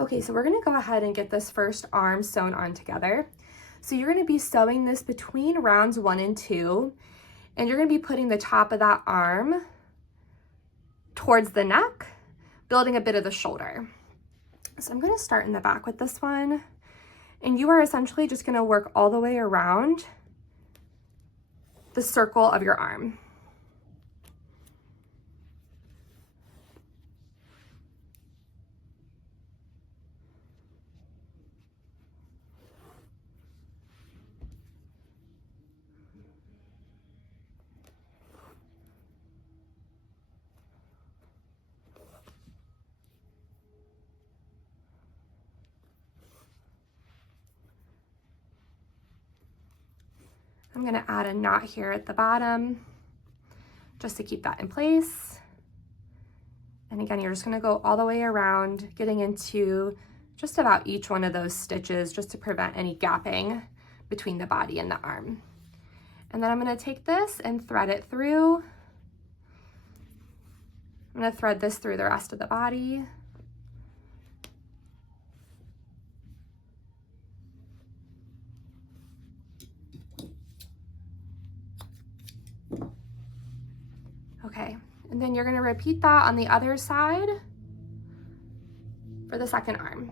Okay, so we're gonna go ahead and get this first arm sewn on together. So you're gonna be sewing this between rounds 1 and 2, and you're gonna be putting the top of that arm towards the neck, building a bit of the shoulder. So I'm gonna start in the back with this one, and you are essentially just gonna work all the way around the circle of your arm. I'm gonna add a knot here at the bottom just to keep that in place. And again, you're just gonna go all the way around, getting into just about each one of those stitches just to prevent any gapping between the body and the arm. And then I'm gonna take this and thread it through. I'm gonna thread this through the rest of the body. Okay, and then you're gonna repeat that on the other side for the second arm.